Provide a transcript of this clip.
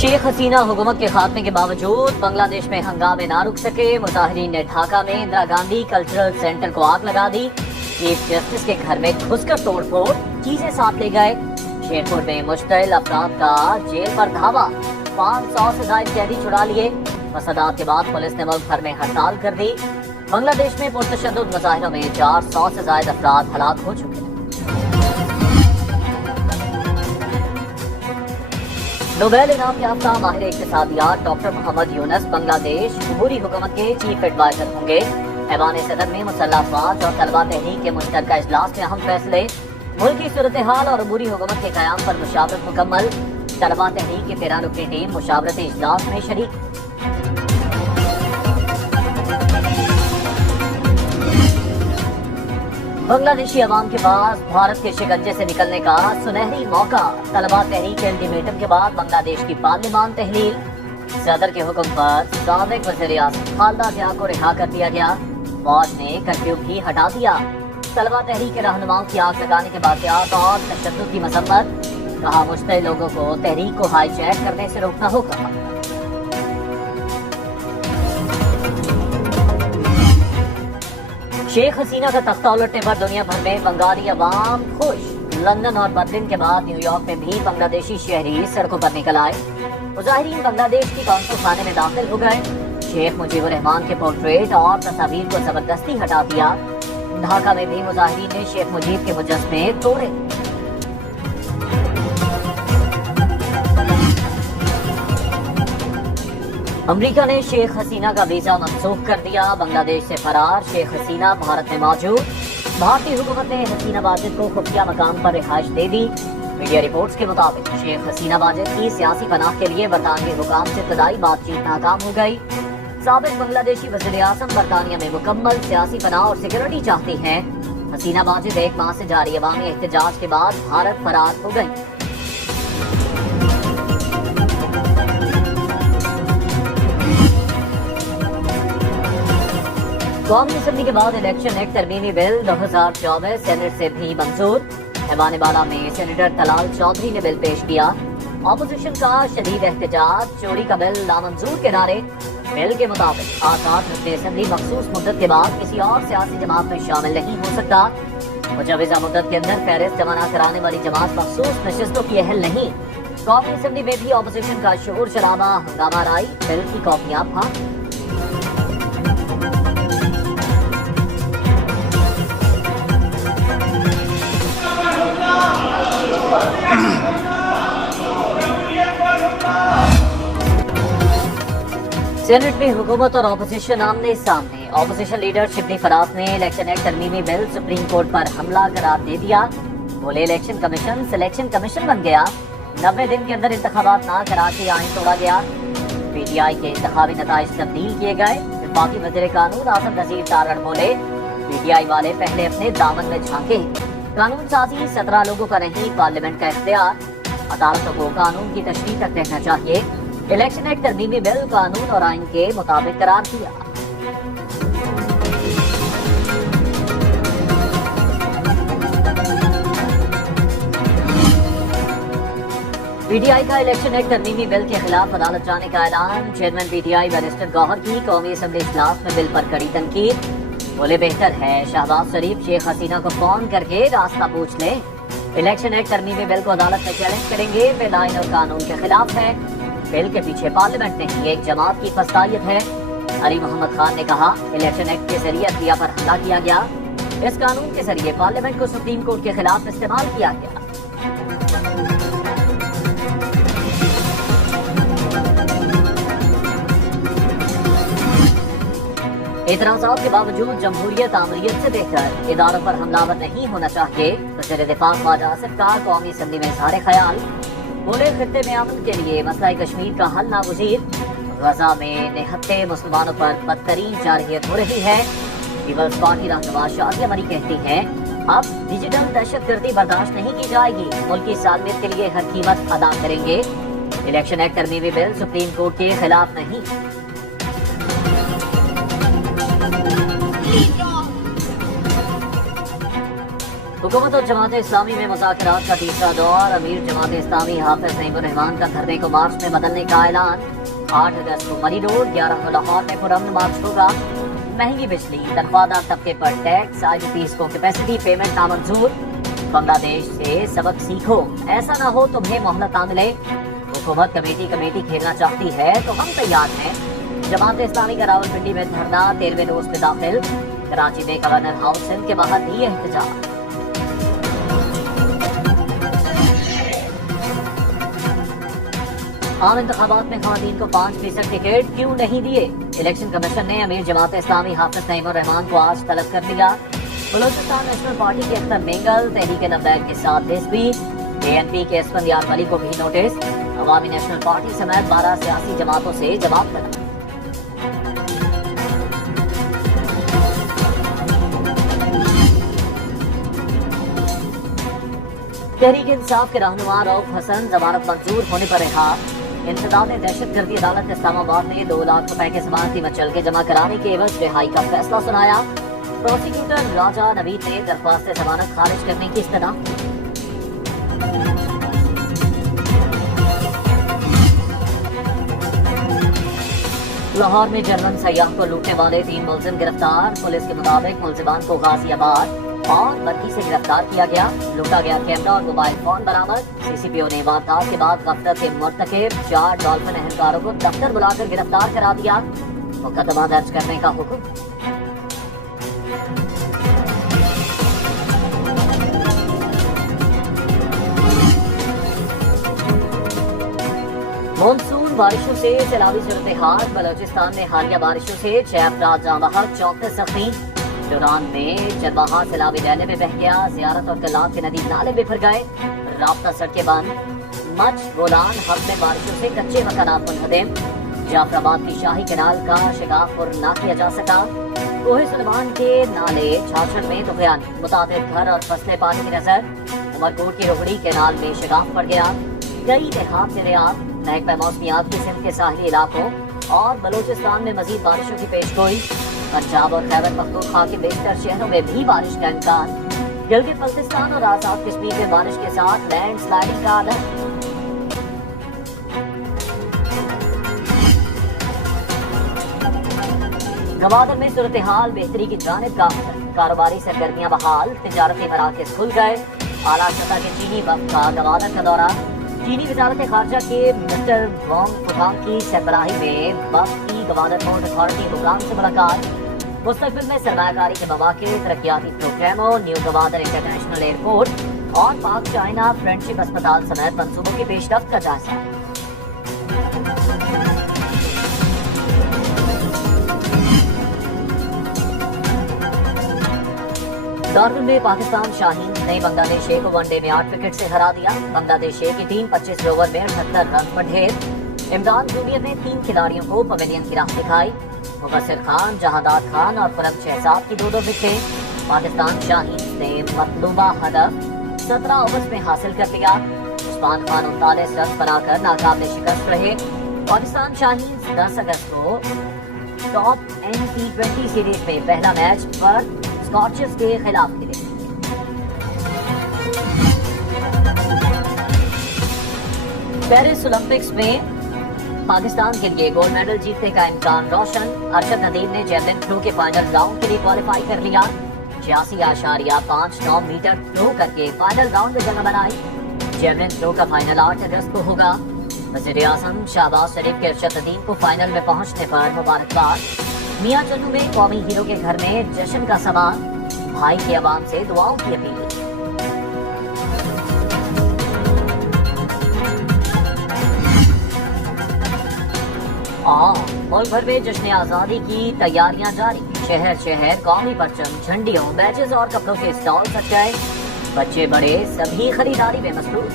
शेख हसीना हुकूमत के खात्मे के बावजूद बांग्लादेश में हंगामे ना रुक सके। मुजाहिरीन ने ढाका में इंदिरा गांधी कल्चरल सेंटर को आग लगा दी। चीफ जस्टिस के घर में घुसकर तोड़फोड़, चीजें साथ ले गए। शेरपुर में मुश्तइल अफराद का जेल पर धावा, 500 से ज्यादा कैदी छुड़ा लिए। फसादात के बाद पुलिस ने मुल्क भर में हड़ताल कर दी। बांग्लादेश में पुरतशद्दुद मुजाहिरों में 400 से ज्यादा अफराद हलाक हो चुके हैं। नोबेल इनाम याफ्ता माहिर इक्तिसादियात डॉक्टर मोहम्मद यूनुस बांग्लादेश अबूरी हुकूमत के चीफ एडवाइजर होंगे। ऐवान सदर में मुसल्लह अफवाज और तलबा तहरीक के मुश्तरका इजलास में अहम फैसले। मुल्क की सूरत हाल और अबूरी हुकूमत के क़याम पर मुशावरत मुकम्मल। तलबा तहरीक की 13 रुकनी टीम मुशावरती इजलास में शरीक। बांग्लादेशी अवाम के पास भारत के शिकंजे से निकलने का सुनहरी मौका। तलबा तहरीक के अल्टीमेटम के बाद बांग्लादेश की पार्लियामान तहलील। सदर के हुक्म पर साबिक वज़ीर आज़म खालिदा जिया को रिहा कर दिया गया। फौज ने कर्फ्यू भी हटा दिया। तलबा तहरीक के रहनुमाओं की आग लगाने के वाक़यात और तशद्दुद की मसम्मत। कहा मुश्तइल लोगों को तहरीक को हाईजैक करने से रोकना होगा। शेख हसीना का तख्ता उलटने पर दुनिया भर में बंगाली अवाम खुश। लंदन और बर्लिन के बाद न्यूयॉर्क में भी बांग्लादेशी शहरी सड़कों पर निकल आए। मुजाहिरीन बांग्लादेश की कौंसिल खाने में दाखिल हो गए। शेख मुजीबुर रहमान के पोर्ट्रेट और तस्वीर को जबरदस्ती हटा दिया। ढाका में भी मुजाहिरीन ने शेख मुजीब के मुजस्समे तोड़े। अमेरिका ने शेख हसीना का वीजा मनसूख कर दिया। बांग्लादेश से फरार शेख हसीना भारत में मौजूद। भारतीय हुकूमत ने हसीना वाजिद को खुफिया मकाम पर रिहाइश दे दी। मीडिया रिपोर्ट्स के मुताबिक शेख हसीना वाजिद की सियासी पनाह के लिए बरतानवी हुकाम से इब्तदाई बातचीत नाकाम हो गई। साबिक बांग्लादेशी वज़ीर आज़म बरतानिया में मुकम्मल सियासी पनाह और सिक्योरिटी चाहती हैं। हसीना वाजिद 1 माह से जारी अवामी एहतजाज के बाद भारत फरार हो गई। कौमी असम्बली के बाद इलेक्शन एक्ट तरमीमी बिल 2024 सेनेट से भी मंजूर। ऐवान बाला में सेनेटर तलाल चौधरी ने बिल पेश किया। ऑपोजिशन का शदीद एहतजाज, चोरी का बिल नामंजूर के नारे। बिल के मुताबिक आज़ाद रुकने असम्बली मखसूस मुद्दत के बाद किसी और सियासी जमात में शामिल नहीं हो सकता। मुजव्वज़ा मुद्दत के अंदर फहरिस्त जमा न कराने वाली जमात मखसूस नशिस्तों की अहल नहीं। कौमी असम्बली में भी ऑपोजिशन का शोर शराबा, हंगामा राई, बिल की कॉपियां फांक। सेनेट में हुकूमत और ऑपोजिशन आमने सामने। ऑपोजिशन लीडर शिबली फराज ने इलेक्शन एक्ट तरमीमी बिल सुप्रीम कोर्ट पर हमला करार दे दिया। बोले इलेक्शन कमीशन सिलेक्शन कमीशन बन गया। 90 दिन के अंदर इंतखाबात ना करा के आइन तोड़ा गया। पीटीआई के इंतखाबी नताइज तब्दील किए गए। वफाकी वज़ीर कानून आसिम नज़ीर तारड़ बोले पीटीआई वाले पहले अपने दामन में झांके। कानून साजी 17 लोगों का नहीं, पार्लियामेंट का इख्तियार। अदालतों को कानून की तशरीह तक रहना चाहिए। इलेक्शन एक्ट तरमीमी बिल कानून और आइन के मुताबिक करार दिया। पीटीआई का इलेक्शन एक्ट तरमीमी बिल के खिलाफ अदालत जाने का ऐलान। चेयरमैन पीटीआई बैरिस्टर गौहर की कौमी असम्बली इजलास में बिल पर कड़ी तनकीद। बोले बेहतर है शहबाज शरीफ शेख हसीना को फोन करके रास्ता पूछ ले। इलेक्शन एक्ट तरमीमी बिल को अदालत में चैलेंज करेंगे। बिल आइन और कानून के खिलाफ है। बिल के पीछे पार्लियामेंट नहीं, एक जमात की फस्तायत है। अली मोहम्मद खान ने कहा इलेक्शन एक्ट के जरिए अदलिया पर हमला किया गया। इस कानून के जरिए पार्लियामेंट को सुप्रीम कोर्ट के खिलाफ इस्तेमाल किया गया। एतराज़ात के बावजूद जमहूरियत आमरीत से बेहतर इदारों पर हमलावर नहीं होना चाहिए। वज़ीर दिफा ख्वाजा आसिफ का कौमी असम्बली में इज़हार ख्याल। बोले खित्ते में अमन के लिए मसला कश्मीर का हल नागुज़ीर। गजा में निहत्ते मुसलमानों पर बदतरीन जारहियत हो रही है। पीपल्स पार्टी रहनुमा शादिया मरी कहती हैं अब डिजिटल दहशतगर्दी बर्दाश्त नहीं की जाएगी। मुल्क की सालमियत के लिए हर कीमत अदा करेंगे। इलेक्शन एक्ट तरमीमी बिल सुप्रीम कोर्ट के खिलाफ नहीं। हुकूमत और जमात इस्लामी में मुज़ाकरात का तीसरा दौर। अमीर जमात इस्लामी हाफिज नईमुर्रहमान का धरने को मार्च में बदलने का ऐलान। 8 अगस्त को मरी रोड, 11 को लाहौर में पुरअमन मार्च होगा। महंगी बिजली, तनख्वाहदार तबके पर टैक्स, IBPs को कैपेसिटी पेमेंट नामंजूर। बांग्लादेश से सबक सीखो, ऐसा ना हो तुम्हें मोहलत ना मिले। हुकूमत कमेटी खेलना चाहती है तो हम तैयार हैं। जमात इस्लामी का रावलपिंडी में धरना 13वें रोज पे दाखिल। कराची में गवर्नर हाउस हिंद के बाहर भी एहतजाज। आम इंतखाबात में खवातीन को 5% टिकट क्यों नहीं दिए? इलेक्शन कमीशन ने अमीर जमात इस्लामी हाफिज नईमुर्रहमान को आज तलब कर लिया। बलोचिस्तान नेशनल पार्टी के अख्तर मेंगल तहरीक लब्बैक के साथ दिलचस्पी। ANP के असफंदियार वली को भी नोटिस। अवामी नेशनल पार्टी समेत 12 सियासी जमातों से जवाब तलब। तहरीक इंसाफ के रहनुमा रऊफ हसन जमानत मंजूर होने पर रिहा। इंतजाम दहशतगर्दी अदालत इस्लामाबाद ने 2 लाख रुपए के जमानती मचल के जमा कराने के एवज रिहाई का फैसला सुनाया। प्रोसिक्यूटर राजा नवीद ने दरख्वास्त जमानत खारिज करने की इस्तदा। लाहौर में जर्मन सयाह को लूटने वाले 3 मुलजिम गिरफ्तार। पुलिस के मुताबिक मुलजिमान को गाजियाबाद और बद्दी से गिरफ्तार किया गया। लूटा गया कैमरा और मोबाइल फोन बरामद। CCPO ने वारदात के बाद गफलत के मुर्तकिब 4 डॉल्फिन अहलकारों को दफ्तर बुलाकर गिरफ्तार करा दिया। मुकदमा दर्ज करने का हुक्म। मानसून बारिशों से सैलाबी सूरत-ए-हाल। बलोचिस्तान में हालिया बारिशों से 6 अफराद जाँ बहक, 34 जख्मी। डोरान में चरवाहा सैलाबी रैले में बह गया। जियारत और तलाब के नदी नाले बिफर गए। राब्ता सड़कें बंद। मच गोलान हब में बारिशों से कच्चे मकानात मुनहदम। जाफराबाद की शाही कैनाल का शिगाफपुर ना किया जा सका। कोहे सुलेमान के नाले छाछड़ में तुफान, मुतादिद घर और फसलें पानी की नजर। उमरकोट की रोहड़ी कैनाल में शिगाफ पड़ गया। कई देहात से रियात। महकमा मौसमियात की सिंध के साहली इलाकों और बलोचिस्तान में मजीद बारिशों की पेशगोई। पंजाब और खैबर पख्तूनख्वा के बेशतर शहरों में भी बारिश का इम्कान। गिलगित बल्तिस्तान और आजाद कश्मीर में बारिश के साथ लैंड स्लाइडिंग का अलर्ट। गवादर में सूरत हाल बेहतरी की जानिब गामजन। कारोबारी सरगर्मियां बहाल। तिजारती मराकज खुल गए। आला सतह के चीनी वक्त का गवादर का दौरा। चीनी वजारत खारजा के मिस्टर वोंग फुटांग की सरबराही में वक्त की गवादर पोर्ट अथॉरिटी हुकाम से मुलाकात। मुस्तकबिल में सरमायाकारी के मौके, तरक्याती प्रोग्रामों, न्यू गवादर इंटरनेशनल एयरपोर्ट और पाक चाइना फ्रेंडशिप अस्पताल समेत मंसूबों की पेशरफ्त का जायजा। डार्विन में पाकिस्तान शाहीन ने बांग्लादेश ए को वनडे में 8 विकेट से हरा दिया। बांग्लादेश ए की टीम 25 ओवर में 78 रन पर ढेर। इमरान जूनियर ने 3 खिलाड़ियों को पवेलियन की राह दिखाई। मुबस्सिर खान, जहादात खान और फरम शहजाद की 2-2 विकेटें। पाकिस्तान शाहीन ने मतलूबा हदफ 17 ओवर्स में हासिल कर लिया। उस्मान खान 39 रन बनाकर नाकाबिल शिकस्त रहे। पाकिस्तान शाहीन 10 अगस्त को टॉप T20 सीरीज में पहला मैच पर स्कॉचर्स के खिलाफ खेले। पेरिस ओलंपिक्स में पाकिस्तान के लिए गोल्ड मेडल जीतने का इम्कान रोशन। अरशद नदीम ने जेवलिन थ्रो के फाइनल राउंड के लिए क्वालिफाई कर लिया। 86.59 मीटर थ्रो करके फाइनल राउंड में जगह बनाई। जेवलिन थ्रो का फाइनल 8 अगस्त को होगा। वज़ीर आज़म शहबाज शरीफ के अरशद नदीम को फाइनल में पहुंचने पर मुबारकबाद। मियां चन्नू में कौमी हीरो के घर में जश्न का समा। भाई की आवाम से दुआओं की अपील। मुल्क भर में जश्न आजादी की तैयारियां जारी। शहर शहर कौमी परचम, झंडियों, बैचेस और कपड़ों के स्टॉल सज गए। बच्चे बड़े सभी खरीदारी में मसरूफ।